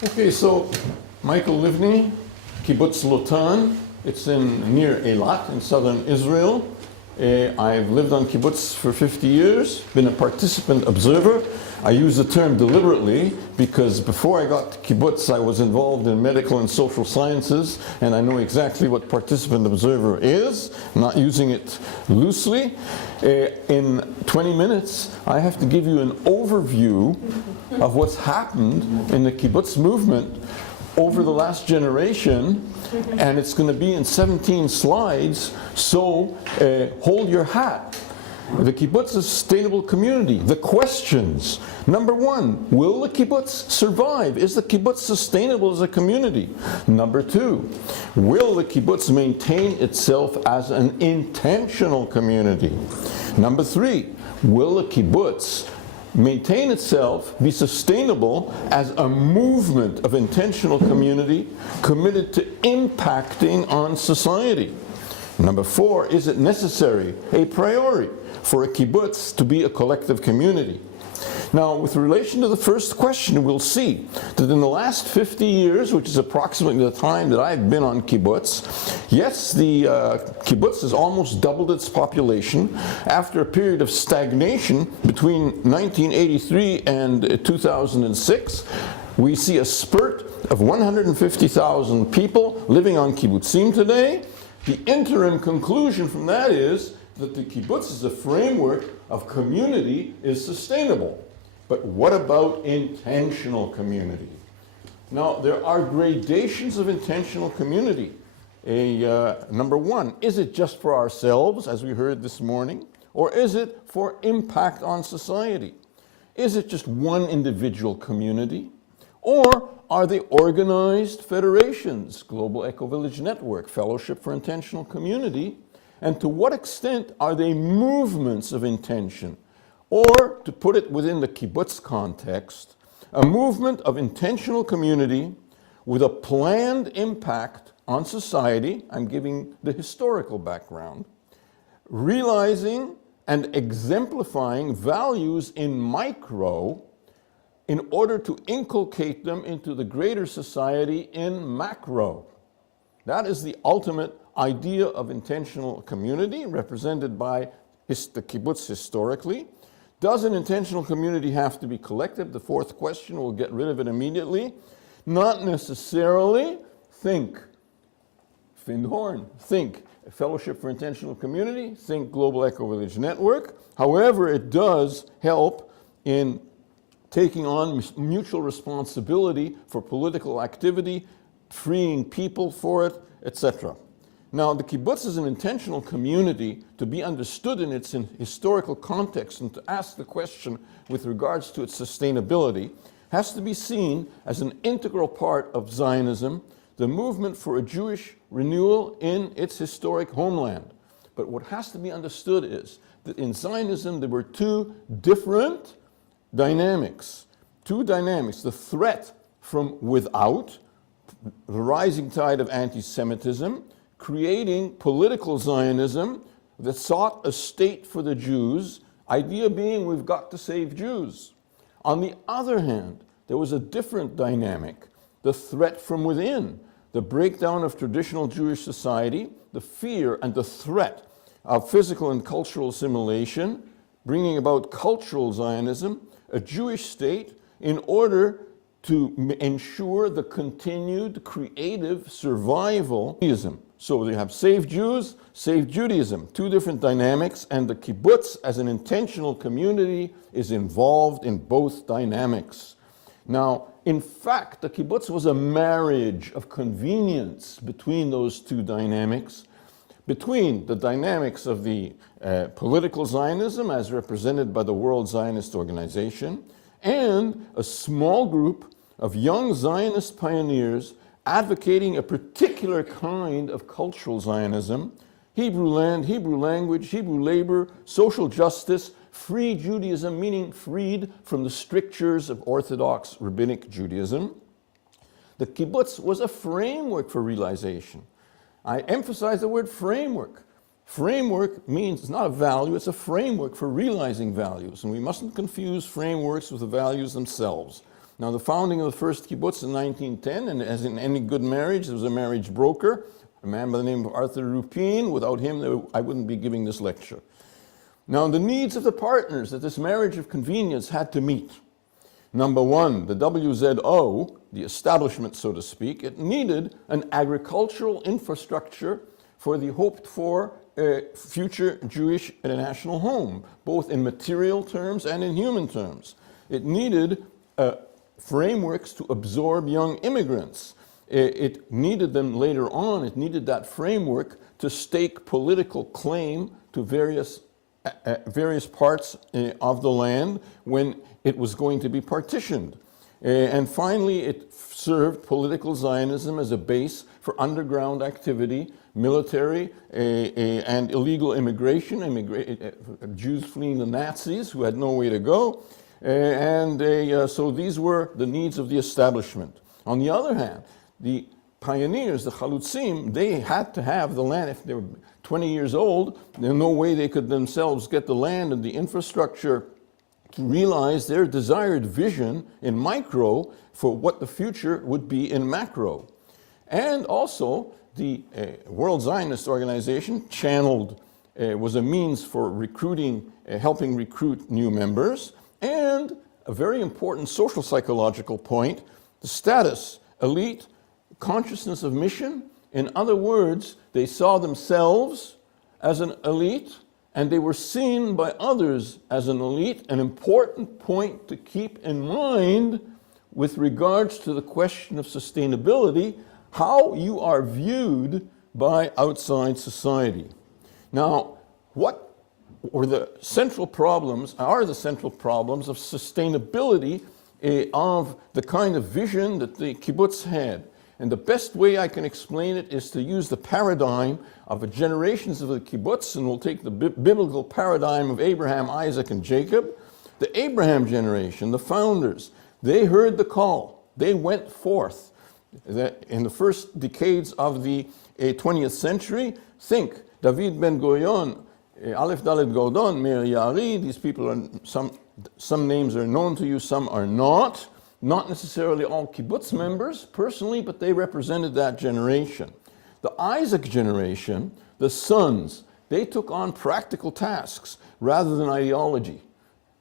Okay, so Michael Livni, Kibbutz Lotan. It's near Eilat in southern Israel. I've lived on kibbutz for 50 years, been a participant observer. I use the term deliberately because before I got to kibbutz, I was involved in medical and social sciences, and I know exactly what participant observer is, I'm not using it loosely. In 20 minutes, I have to give you an overview of what's happened in the kibbutz movement over the last generation, and it's going to be in 17 slides, so hold your hat. The kibbutz is a sustainable community. The questions. Number one, will the kibbutz survive? Is the kibbutz sustainable as a community? Number two, will the kibbutz maintain itself as an intentional community? Number three, will the kibbutz maintain itself, be sustainable as a movement of intentional community committed to impacting on society? Number four, is it necessary, a priori, for a kibbutz to be a collective community? Now, with relation to the first question, we'll see that in the last 50 years, which is approximately the time that I've been on kibbutz, yes, the kibbutz has almost doubled its population after a period of stagnation between 1983 and 2006. We see a spurt of 150,000 people living on kibbutzim today. The interim conclusion from that is that the kibbutz as a framework of community is sustainable. But what about intentional community? Now, there are gradations of intentional community. Number one, is it just for ourselves, as we heard this morning, or is it for impact on society? Is it just one individual community? Or are they organized federations, Global Eco-Village Network, Fellowship for Intentional Community? And to what extent are they movements of intention? Or, to put it within the kibbutz context, a movement of intentional community with a planned impact on society. I'm giving the historical background, realizing and exemplifying values in micro in order to inculcate them into the greater society in macro. That is the ultimate idea of intentional community, represented by the kibbutz historically. Does an intentional community have to be collective? The fourth question, we'll get rid of it immediately. Not necessarily. Think Findhorn, think Fellowship for Intentional Community, think Global Eco-Village Network. However, it does help in taking on mutual responsibility for political activity, freeing people for it, etc. Now, the kibbutz is an intentional community to be understood in its historical context, and to ask the question with regards to its sustainability has to be seen as an integral part of Zionism, the movement for a Jewish renewal in its historic homeland. But what has to be understood is that in Zionism there were two different dynamics. Two dynamics: the threat from without, the rising tide of anti-Semitism, creating political Zionism that sought a state for the Jews, idea being we've got to save Jews. On the other hand, there was a different dynamic, the threat from within, the breakdown of traditional Jewish society, the fear and the threat of physical and cultural assimilation, bringing about cultural Zionism, a Jewish state, in order to ensure the continued creative survival of Judaism. So you have Save Jews, Save Judaism, two different dynamics, and the kibbutz as an intentional community is involved in both dynamics. Now, in fact, the kibbutz was a marriage of convenience between those two dynamics, between the dynamics of the political Zionism as represented by the World Zionist Organization and a small group of young Zionist pioneers advocating a particular kind of cultural Zionism: Hebrew land, Hebrew language, Hebrew labor, social justice, free Judaism, meaning freed from the strictures of Orthodox Rabbinic Judaism. The kibbutz was a framework for realization. I emphasize the word framework. Framework means it's not a value, it's a framework for realizing values, and we mustn't confuse frameworks with the values themselves. Now, the founding of the first kibbutz in 1910, and as in any good marriage, there was a marriage broker, a man by the name of Arthur Rupin. Without him, I wouldn't be giving this lecture. Now, the needs of the partners that this marriage of convenience had to meet. Number one, the WZO, the establishment, so to speak, it needed an agricultural infrastructure for the hoped-for future Jewish national home, both in material terms and in human terms. It needed frameworks to absorb young immigrants. It needed them later on, it needed that framework to stake political claim to various parts of the land when it was going to be partitioned. And finally, it served political Zionism as a base for underground activity, military and illegal immigration, Jews fleeing the Nazis who had nowhere to go. So these were the needs of the establishment. On the other hand, the pioneers, the Chalutzim, they had to have the land. If they were 20 years old, there's no way they could themselves get the land and the infrastructure to realize their desired vision in micro for what the future would be in macro. And also, the World Zionist Organization was a means for recruiting, helping recruit new members, and a very important social psychological point, the status, elite, consciousness of mission. In other words, they saw themselves as an elite, and they were seen by others as an elite, an important point to keep in mind with regards to the question of sustainability, how you are viewed by outside society. Now, what are the central problems of sustainability of the kind of vision that the kibbutz had? And the best way I can explain it is to use the paradigm of the generations of the kibbutz, and we'll take the biblical paradigm of Abraham, Isaac, and Jacob. The Abraham generation, the founders, they heard the call. They went forth. In the first decades of the 20th century, think David Ben Gurion, Aleph Dalet Gordon, Meir Yari, these people are, some names are known to you, some are not. Not necessarily all kibbutz members personally, but they represented that generation. The Isaac generation, the sons, they took on practical tasks rather than ideology.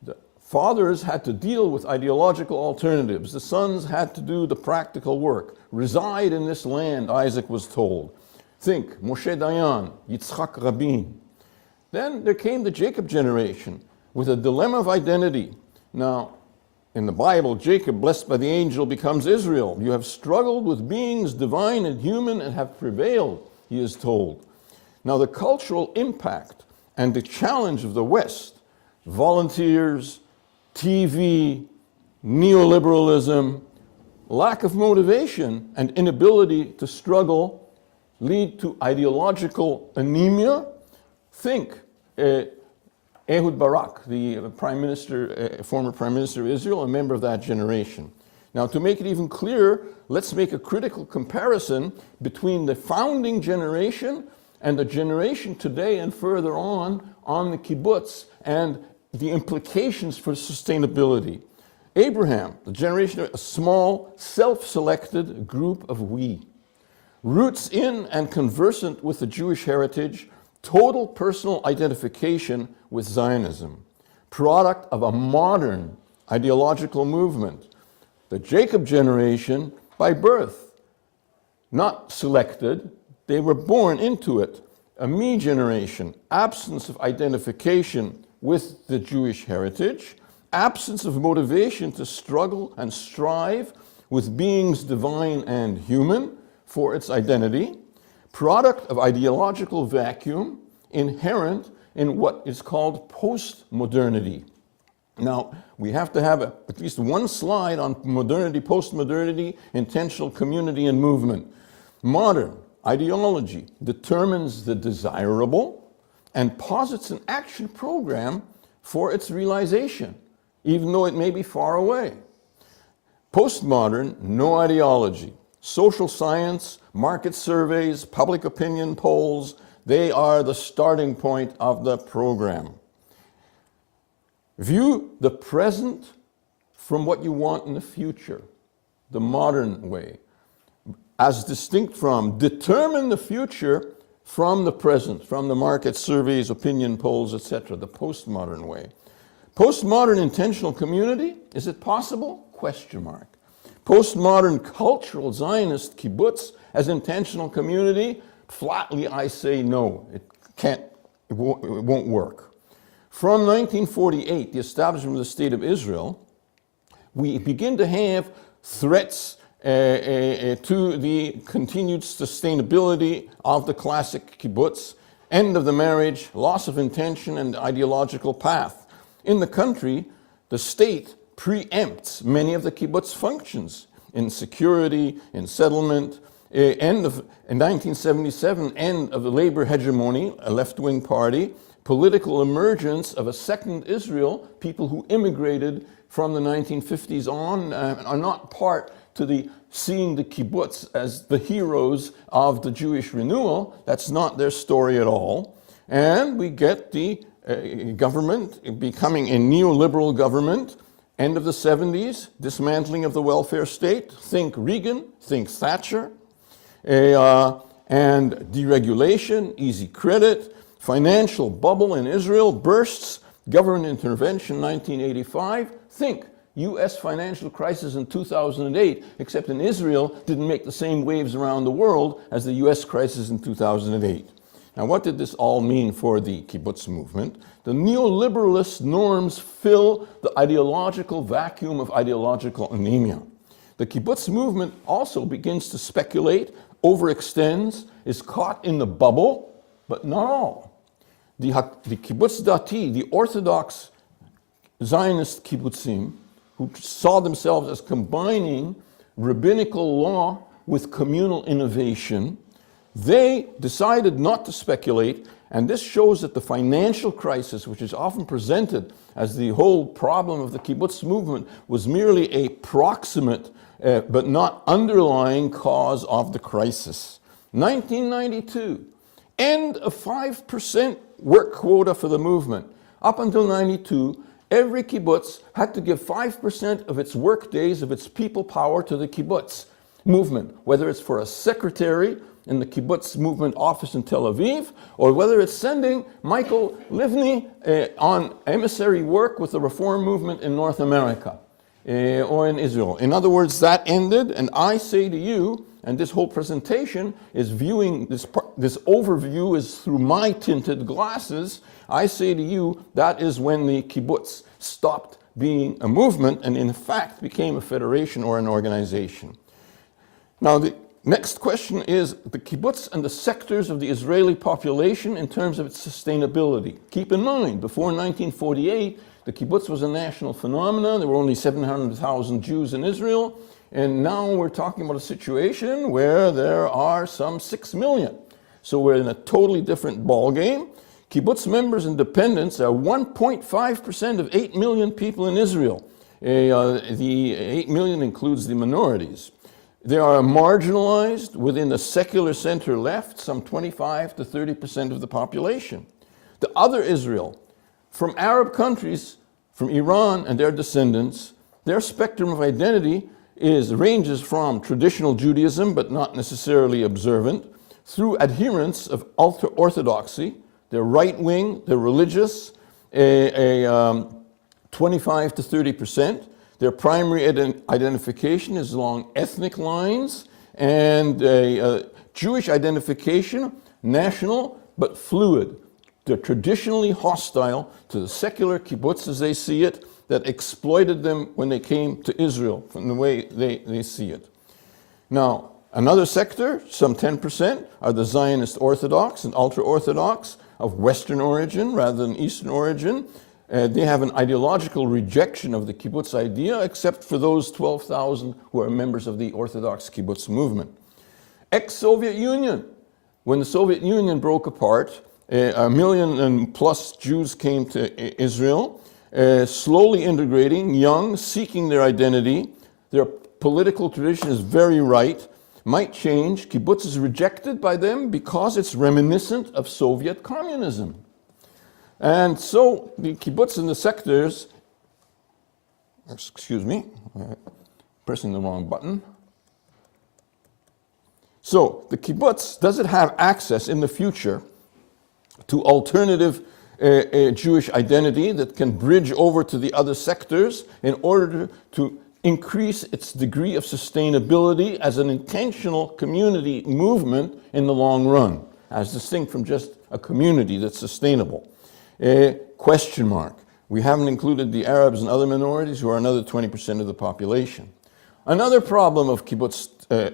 The fathers had to deal with ideological alternatives. The sons had to do the practical work. Reside in this land, Isaac was told. Think, Moshe Dayan, Yitzchak Rabin. Then there came the Jacob generation with a dilemma of identity. Now, in the Bible, Jacob, blessed by the angel, becomes Israel. You have struggled with beings divine and human and have prevailed, he is told. Now, the cultural impact and the challenge of the West, volunteers, TV, neoliberalism, lack of motivation and inability to struggle lead to ideological anemia. Think Ehud Barak, the former Prime Minister of Israel, a member of that generation. Now, to make it even clearer, let's make a critical comparison between the founding generation and the generation today and further on the kibbutz and the implications for sustainability. Abraham, the generation of a small, self-selected group of we, roots in and conversant with the Jewish heritage, total personal identification with Zionism, product of a modern ideological movement. The Jacob generation, by birth, not selected, they were born into it. A me generation, absence of identification with the Jewish heritage, absence of motivation to struggle and strive with beings divine and human for its identity, product of ideological vacuum inherent in what is called post-modernity. Now, we have to have at least one slide on modernity, post-modernity, intentional community and movement. Modern ideology determines the desirable and posits an action program for its realization, even though it may be far away. Postmodern, no ideology. Social science, market surveys, public opinion polls, they are the starting point of the program. View the present from what you want in the future, the modern way, as distinct from determine the future from the present, from the market surveys, opinion polls, etc., the postmodern way. Postmodern intentional community, is it possible? Question mark. Postmodern cultural Zionist kibbutz as intentional community, flatly I say no, it won't work. From 1948, the establishment of the State of Israel, we begin to have threats to the continued sustainability of the classic kibbutz, end of the marriage, loss of intention and ideological path. In the country, the state preempts many of the kibbutz functions in security, in settlement. In 1977, end of the labor hegemony, a left-wing party, political emergence of a second Israel, people who immigrated from the 1950s on are not part to the seeing the kibbutz as the heroes of the Jewish renewal. That's not their story at all. And we get the government becoming a neoliberal government, end of the 70s, dismantling of the welfare state, think Reagan, think Thatcher, and deregulation, easy credit, financial bubble in Israel bursts, government intervention 1985, think US financial crisis in 2008, except in Israel didn't make the same waves around the world as the US crisis in 2008. Now, what did this all mean for the kibbutz movement? The neoliberalist norms fill the ideological vacuum of ideological anemia. The kibbutz movement also begins to speculate, overextends, is caught in the bubble, but not all. The kibbutz dati, the Orthodox Zionist kibbutzim, who saw themselves as combining rabbinical law with communal innovation, they decided not to speculate, and this shows that the financial crisis, which is often presented as the whole problem of the kibbutz movement, was merely a proximate but not underlying cause of the crisis. 1992, end of 5% work quota for the movement. Up until 92, every kibbutz had to give 5% of its work days, of its people power to the kibbutz movement, whether it's for a secretary in the kibbutz movement office in Tel Aviv, or whether it's sending Michael Livni on emissary work with the reform movement in North America or in Israel. In other words, that ended, and I say to you, and this whole presentation is viewing, this overview is through my tinted glasses, I say to you, that is when the kibbutz stopped being a movement and in fact became a federation or an organization. Now, the next question is the kibbutz and the sectors of the Israeli population in terms of its sustainability. Keep in mind, before 1948, the kibbutz was a national phenomenon. There were only 700,000 Jews in Israel. And now we're talking about a situation where there are some 6 million. So we're in a totally different ballgame. Kibbutz members and dependents are 1.5% of 8 million people in Israel. The 8 million includes the minorities. They are marginalized within the secular center left, some 25 to 30% of the population. The other Israel, from Arab countries, from Iran and their descendants, their spectrum of identity ranges from traditional Judaism, but not necessarily observant, through adherents of ultra-Orthodoxy. They're right-wing, they're religious, 25 to 30%. Their primary identification is along ethnic lines, and Jewish identification, national but fluid. They're traditionally hostile to the secular kibbutz as they see it, that exploited them when they came to Israel, from the way they see it. Now, another sector, some 10%, are the Zionist Orthodox and ultra-Orthodox of Western origin rather than Eastern origin. They have an ideological rejection of the kibbutz idea, except for those 12,000 who are members of the Orthodox kibbutz movement. Ex-Soviet Union. When the Soviet Union broke apart, 1 million and plus Jews came to Israel, slowly integrating, young, seeking their identity. Their political tradition is very right, might change. Kibbutz is rejected by them because it's reminiscent of Soviet communism. And so the kibbutz and the sectors excuse me, pressing the wrong button. So the kibbutz, does it have access in the future to alternative Jewish identity that can bridge over to the other sectors in order to increase its degree of sustainability as an intentional community movement in the long run, as distinct from just a community that's sustainable? Question mark. We haven't included the Arabs and other minorities, who are another 20% of the population. Another problem of kibbutz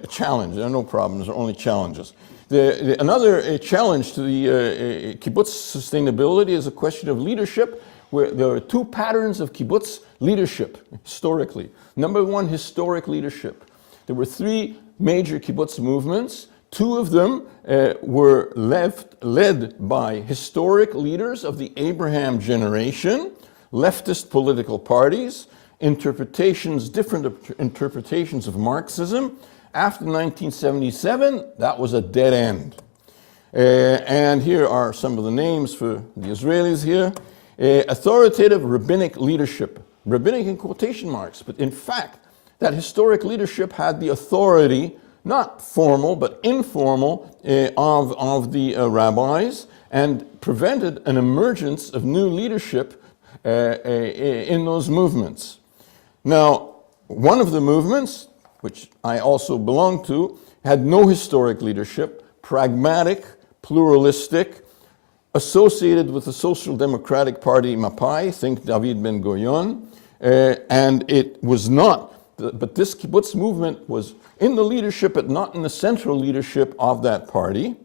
challenge, there are no problems, there are only challenges. Another challenge to the kibbutz sustainability is a question of leadership, where there are two patterns of kibbutz leadership historically. Number one, historic leadership. There were three major kibbutz movements. Two of them were led by historic leaders of the Abraham generation, leftist political parties, different interpretations of Marxism. After 1977, that was a dead end. And here are some of the names for the Israelis here. Authoritative rabbinic leadership. Rabbinic in quotation marks, but in fact, that historic leadership had the authority, not formal, but informal, of the rabbis, and prevented an emergence of new leadership in those movements. Now, one of the movements, which I also belong to, had no historic leadership, pragmatic, pluralistic, associated with the Social Democratic Party, Mapai, think David Ben-Gurion, and it was not, but this kibbutz movement was in the leadership, but not in the central leadership of that party.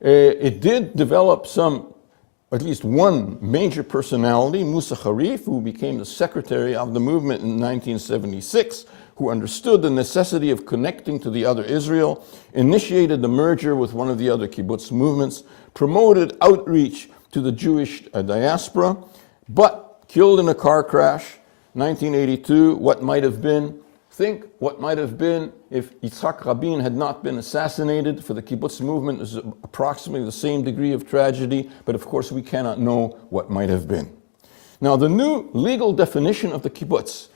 It did develop at least one major personality, Musa Harif, who became the secretary of the movement in 1976, who understood the necessity of connecting to the other Israel, initiated the merger with one of the other kibbutz movements, promoted outreach to the Jewish diaspora, but killed in a car crash, 1982. What might have been? Think what might have been if Yitzhak Rabin had not been assassinated. For the kibbutz movement, is approximately the same degree of tragedy, but of course we cannot know what might have been. Now, the new legal definition of the kibbutz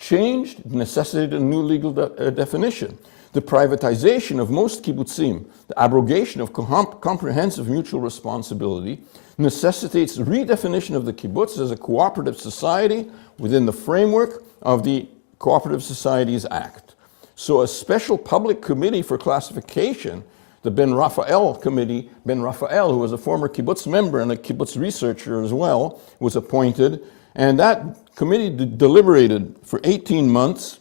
changed, necessitated a new legal definition. The privatization of most kibbutzim, the abrogation of comprehensive mutual responsibility, necessitates redefinition of the kibbutz as a cooperative society within the framework of the Cooperative Societies Act. So a special public committee for classification, the Ben Raphael Committee, Ben Raphael, who was a former kibbutz member and a kibbutz researcher as well, was appointed, and that committee deliberated for 18 months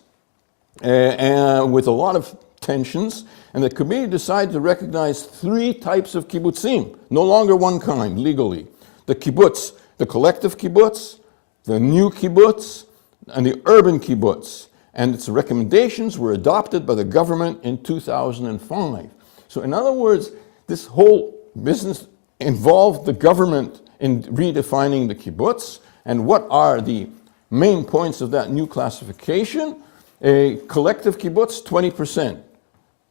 with a lot of tensions, and the committee decided to recognize three types of kibbutzim, no longer one kind legally. The kibbutz, the collective kibbutz, the new kibbutz, and the urban kibbutz, and its recommendations were adopted by the government in 2005. So in other words, this whole business involved the government in redefining the kibbutz. And what are the main points of that new classification? A collective kibbutz, 20%.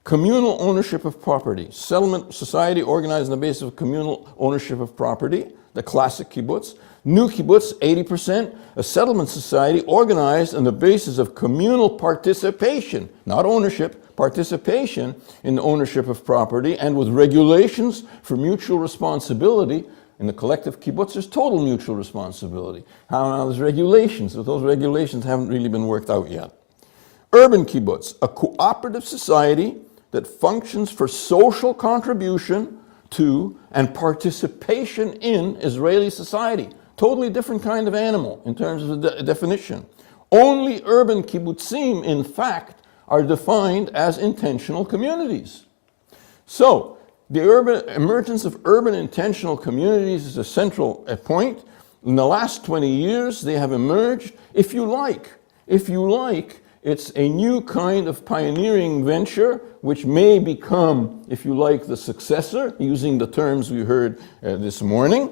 Communal ownership of property. Settlement society organized on the basis of communal ownership of property, the classic kibbutz. New kibbutz, 80%, a settlement society organized on the basis of communal participation, not ownership, participation in the ownership of property, and with regulations for mutual responsibility. In the collective kibbutz, there's total mutual responsibility. Now there's regulations, but those regulations haven't really been worked out yet. Urban kibbutz, a cooperative society that functions for social contribution to and participation in Israeli society. Totally different kind of animal in terms of the definition. Only urban kibbutzim, in fact, are defined as intentional communities. So, the emergence of urban intentional communities is a central point. In the last 20 years, they have emerged, if you like, it's a new kind of pioneering venture, which may become, if you like, the successor, using the terms we heard this morning.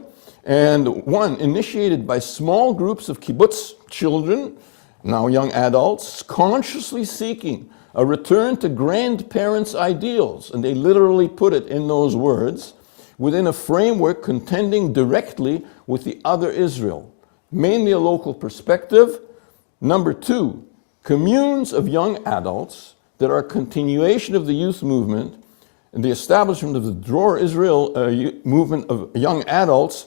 And one initiated by small groups of kibbutz children, now young adults, consciously seeking a return to grandparents' ideals, and they literally put it in those words, within a framework contending directly with the other Israel. Mainly a local perspective, Number two, communes of young adults that are a continuation of the youth movement and the establishment of the Dror Israel movement of young adults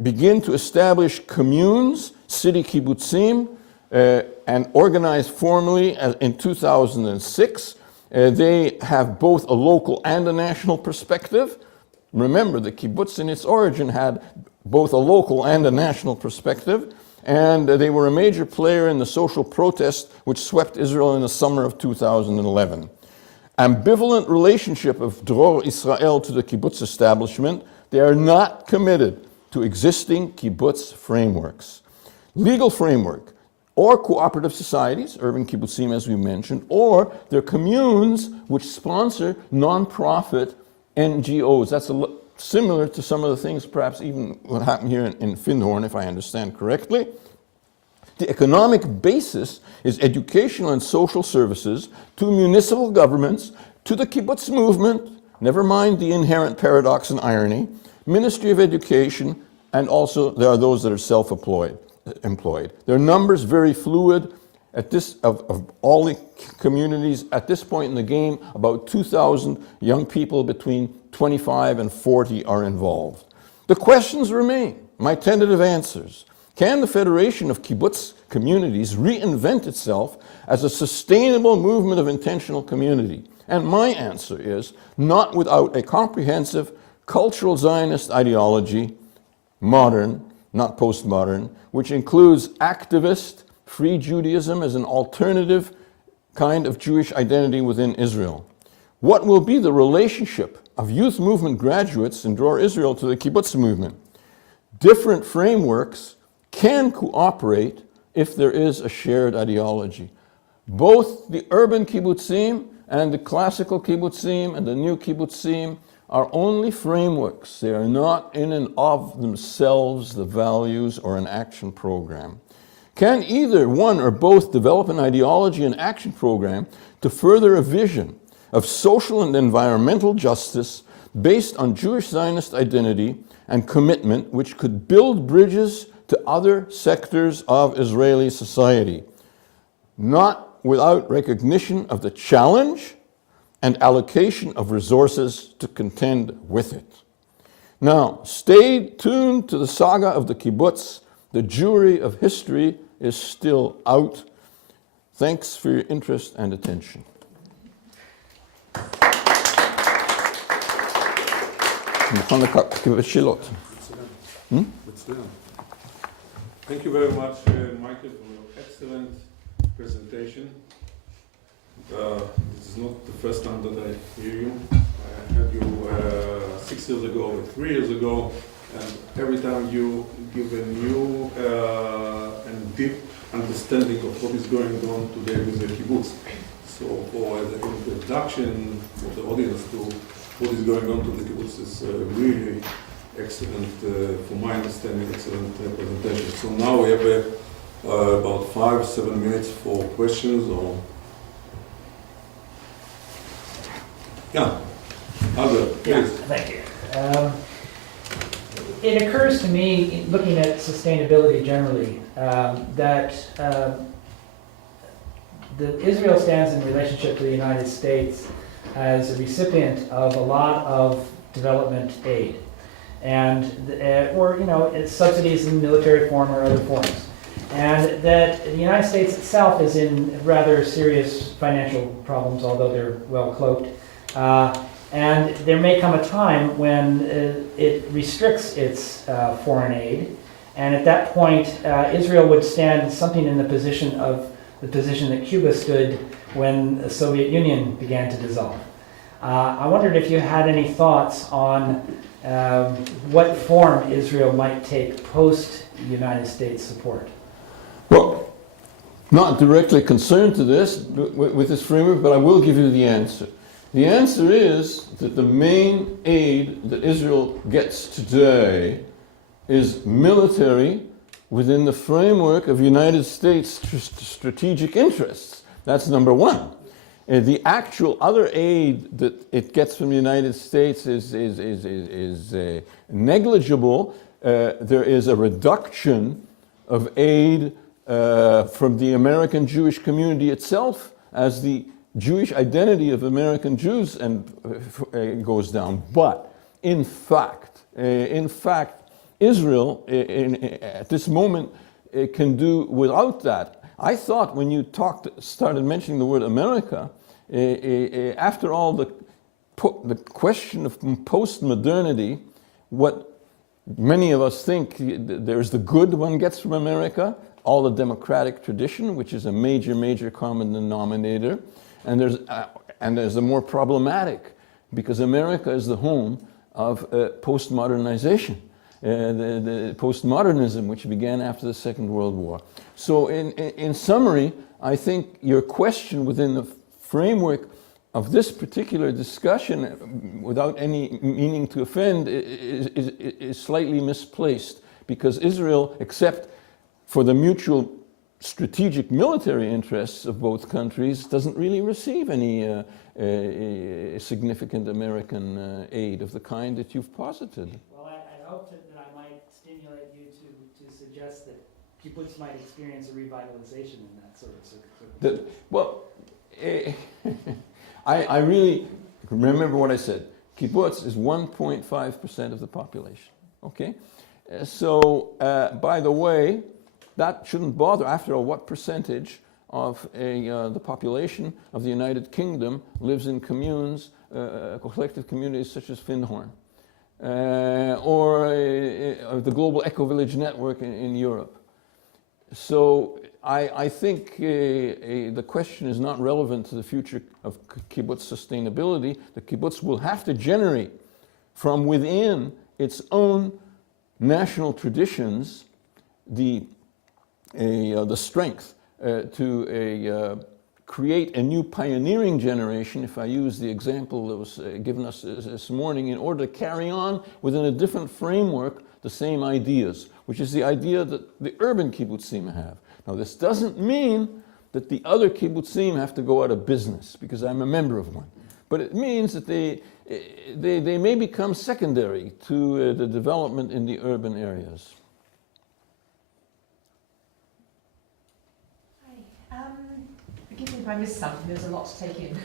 begin to establish communes, city kibbutzim, and organized formally in 2006. They have both a local and a national perspective. Remember, the kibbutz in its origin had both a local and a national perspective, and they were a major player in the social protest which swept Israel in the summer of 2011. Ambivalent relationship of Dror Israel to the kibbutz establishment. They are not committed to existing kibbutz frameworks. Legal framework, or cooperative societies, urban kibbutzim as we mentioned, or their communes which sponsor non-profit NGOs. That's similar to some of the things perhaps even what happened here in Findhorn, if I understand correctly. The economic basis is educational and social services to municipal governments, to the kibbutz movement, never mind the inherent paradox and irony, Ministry of Education, and also there are those that are self-employed. Their numbers very fluid. Of all the communities at this point in the game, about 2,000 young people between 25 and 40 are involved. The questions remain, my tentative answers. Can the Federation of Kibbutz Communities reinvent itself as a sustainable movement of intentional community? And my answer is, not without a comprehensive cultural Zionist ideology, modern, not postmodern, which includes activist, free Judaism as an alternative kind of Jewish identity within Israel. What will be the relationship of youth movement graduates in Dror Israel to the kibbutz movement? Different frameworks can cooperate if there is a shared ideology. Both the urban kibbutzim and the classical kibbutzim and the new kibbutzim are only frameworks. They are not in and of themselves the values or an action program. Can either one or both develop an ideology and action program to further a vision of social and environmental justice based on Jewish Zionist identity and commitment, which could build bridges to other sectors of Israeli society, not without recognition of the challenge and allocation of resources to contend with it. Now, stay tuned to the saga of the kibbutz. The jury of history is still out. Thanks for your interest and attention. Thank you very much, Michael, for your excellent presentation. This is not the first time that I hear you. I heard you 6 years ago or 3 years ago, and every time you give a new and deep understanding of what is going on today with the kibbutz. So for the introduction of the audience to what is going on to the kibbutz is really excellent, from my understanding, excellent presentation. So now we have about 5-7 minutes for questions or... Yeah, Albert, please. Yeah, thank you. It occurs to me, looking at sustainability generally, that Israel stands in relationship to the United States as a recipient of a lot of development aid, and or it's subsidies in military form or other forms, and that the United States itself is in rather serious financial problems, although they're well cloaked. And there may come a time when it restricts its foreign aid, and at that point Israel would stand something in the position that Cuba stood when the Soviet Union began to dissolve. I wondered if you had any thoughts on what form Israel might take post-United States support. Well, not directly concerned to this with this framework, but I will give you the answer. The answer is that the main aid that Israel gets today is military within the framework of United States strategic interests. That's number one. The actual other aid that it gets from the United States is negligible. There is a reduction of aid from the American Jewish community itself as the Jewish identity of American Jews and goes down. But in fact, Israel at this moment can do without that. I thought when you started mentioning the word America, after all the question of post-modernity, what many of us think, there's the good one gets from America, all the democratic tradition, which is a major common denominator, and there's the more problematic, because America is the home of postmodernization, the postmodernism, which began after the Second World War. So in summary, I think your question within the framework of this particular discussion, without any meaning to offend, is slightly misplaced, because Israel, except for the mutual strategic military interests of both countries, doesn't really receive any significant American aid of the kind that you've posited. Well, I hope that I might stimulate you to suggest that kibbutz might experience a revitalization in that sort of circumstance. Well, I really remember what I said. Kibbutz is 1.5% of the population. Okay, so by the way, that shouldn't bother. After all, what percentage of the population of the United Kingdom lives in communes, collective communities such as Findhorn, or the global eco-village network in Europe? So I think the question is not relevant to the future of kibbutz sustainability. The kibbutz will have to generate from within its own national traditions the strength to create a new pioneering generation, if I use the example that was given us this morning, in order to carry on within a different framework the same ideas, which is the idea that the urban kibbutzim have. Now, this doesn't mean that the other kibbutzim have to go out of business, because I'm a member of one. But it means that they may become secondary to the development in the urban areas. Forgive me if I missed something, there's a lot to take in.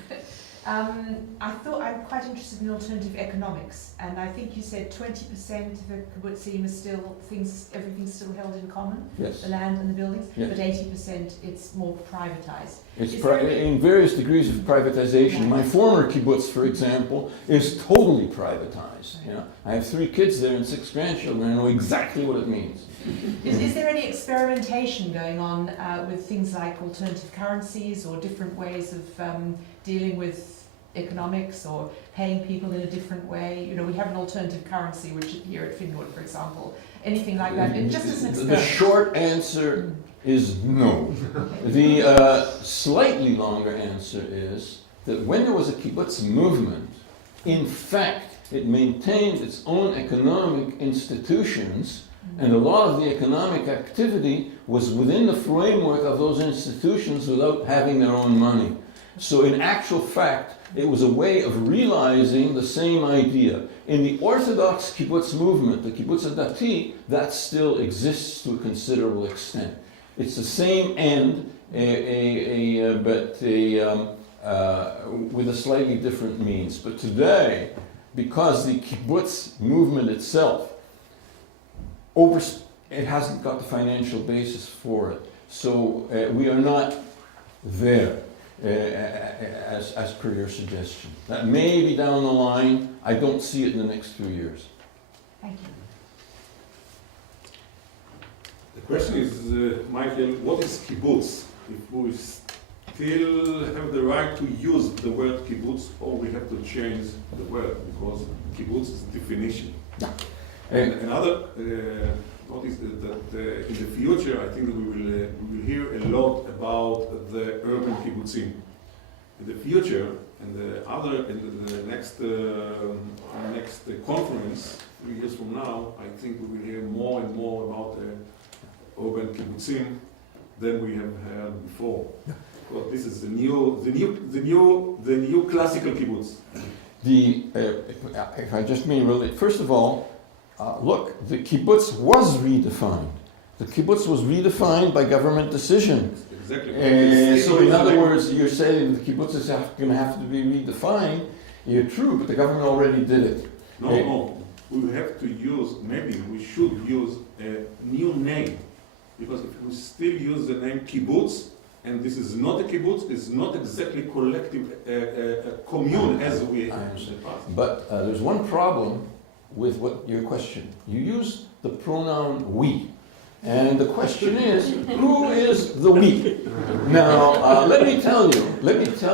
I thought I'm quite interested in alternative economics, and I think you said 20% of the kibbutzim is still everything's still held in common, Yes. the land and the buildings, Yes. but 80% it's more privatized. It's Is there any- in various degrees of privatization. Right. My former kibbutz, for example, is totally privatized. Right. You know, I have 3 kids there and 6 grandchildren. I know exactly what it means. Is there any experimentation going on with things like alternative currencies or different ways of dealing with economics or paying people in a different way? You know, we have an alternative currency, which here at Finwood, for example. Anything like that? And just as an experiment. The short answer is no. The slightly longer answer is that when there was a kibbutz movement, in fact, it maintained its own economic institutions, and a lot of the economic activity was within the framework of those institutions without having their own money. So in actual fact, it was a way of realizing the same idea. In the Orthodox kibbutz movement, the kibbutz dati, that still exists to a considerable extent. It's the same end, but with a slightly different means. But today, because the kibbutz movement itself, it hasn't got the financial basis for it. So we are not there. As per your suggestion. That may be down the line. I don't see it in the next few years. Thank you. The question is, Michael, what is kibbutz? If we still have the right to use the word kibbutz, or we have to change the word, because kibbutz is a definition. Yeah. And another, what is that in the future, I think that we will hear a lot about the urban kibbutzim. In the future, and the next conference, 3 years from now, I think we will hear more and more about the urban kibbutzim than we have heard before. Because this is the new classical kibbutz. If I just may relate, first of all, look, the kibbutz was redefined The kibbutz was redefined by government decision. Exactly. So in other words, you're saying the kibbutz is going to have to be redefined. You're true, but the government already did it. No. We have to use, maybe we should use a new name. Because if we still use the name kibbutz, and this is not a kibbutz, it's not exactly collective commune as we I in the understand. past. But there's one problem with what your question. You use the pronoun we. And the question is, who is the we? Now, let me tell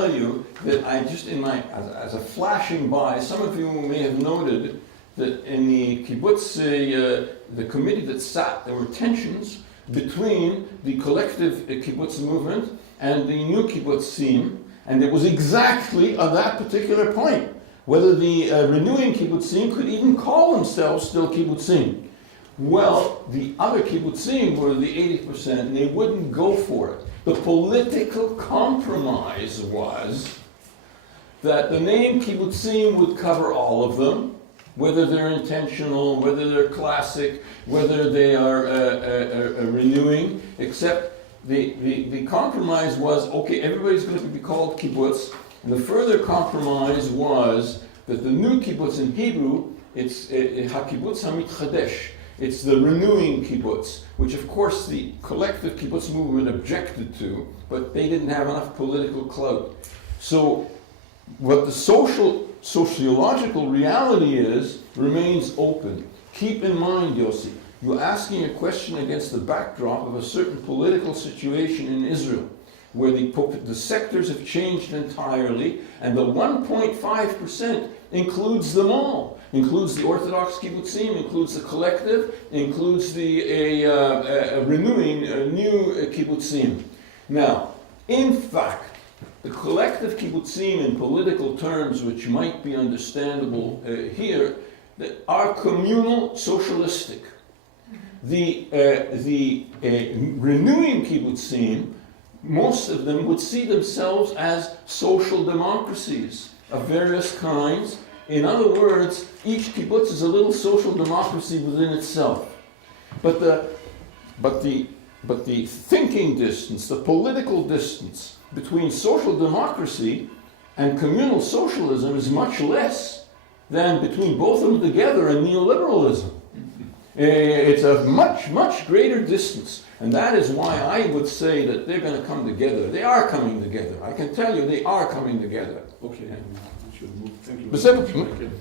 you that I just as a flashing by, some of you may have noted that in the kibbutz, the committee that sat, there were tensions between the collective kibbutz movement and the new kibbutzim, and it was exactly at that particular point whether the renewing kibbutzim could even call themselves still kibbutzim. Well, the other kibbutzim were the 80%, and they wouldn't go for it. The political compromise was that the name kibbutzim would cover all of them, whether they're intentional, whether they're classic, whether they are renewing, except the compromise was, okay, everybody's going to be called kibbutz, and the further compromise was that the new kibbutz in Hebrew, it's ha-kibbutz ha-mitchadesh. It's the renewing kibbutz, which of course the collective kibbutz movement objected to, but they didn't have enough political clout. So what the sociological reality is remains open. Keep in mind, Yossi, you're asking a question against the backdrop of a certain political situation in Israel, where the sectors have changed entirely, and the 1.5% includes them all. Includes the Orthodox kibbutzim, includes the collective, includes the renewing new kibbutzim. Now, in fact, the collective kibbutzim in political terms, which might be understandable here, are communal socialistic. The renewing kibbutzim, most of them would see themselves as social democracies of various kinds. In other words, each kibbutz is a little social democracy within itself. But the thinking distance, the political distance between social democracy and communal socialism is much less than between both of them together and neoliberalism. It's a much, much greater distance. And that is why I would say that they're going to come together. They are coming together. I can tell you they are coming together. Okay. We should move. Thank you. בסדר. I can,